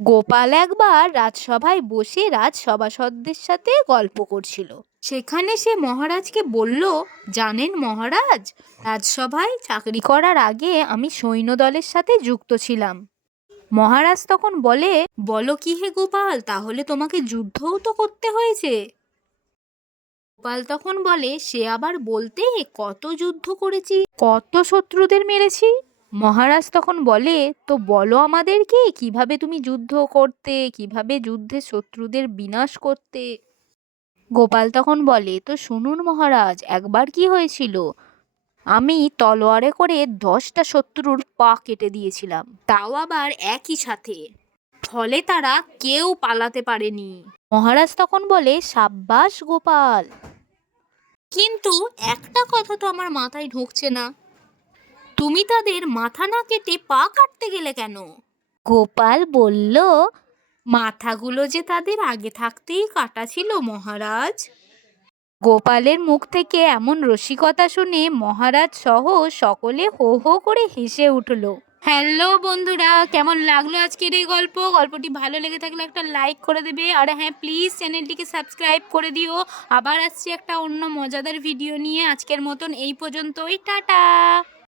গোপাল একবার রাজসভায় বসে রাজসভাসদদের সাথে গল্প করছিল। সেখানে সে মহারাজকে বলল, জানেন মহারাজ, রাজসভায় চাকরি করার আগে আমি সৈন্যদলের সাথে যুক্ত ছিলাম। মহারাজ তখন বলে, বলো কি হে গোপাল, তাহলে তোমাকে যুদ্ধও তো করতে হয়েছে? গোপাল তখন বলে, সে আবার বলতে, কত যুদ্ধ করেছি, কত শত্রুদের মেরেছি। মহারাজ তখন বলে, তো বলো আমাদেরকে, কিভাবে তুমি যুদ্ধ করতে, কিভাবে যুদ্ধে শত্রুদের বিনাশ করতে। গোপাল তখন বলে, তো শুনুন মহারাজ, একবার কি হয়েছিল, আমি তলোয়ারে করে 10টা শত্রুর পা কেটে দিয়েছিলাম, তাও আবার একই সাথে, ফলে তারা কেউ পালাতে পারেনি। মহারাজ তখন বলে, সাব্বাস গোপাল, কিন্তু একটা কথা তো আমার মাথায় ঢুকছে না, তুমি তাদের মাথা না কেটে পা কাটতে গেলে কেন? গোপাল বলল, মাথাগুলো যে তাদের আগে থাকতেই কাটা ছিল মহারাজ। গোপালের মুখ থেকে এমন রসিকতা শুনে মহারাজ সহ সকলে হো হো করে হেসে উঠল। হ্যালো বন্ধুরা, কেমন লাগলো আজকের এই গল্পটি ভালো লেগে থাকলে একটা লাইক করে দেবে, আর হ্যাঁ প্লিজ চ্যানেলটিকে সাবস্ক্রাইব করে দিও। আবার আসছি একটা অন্য মজাদার ভিডিও নিয়ে। আজকের মতন এই পর্যন্তই, টাটা।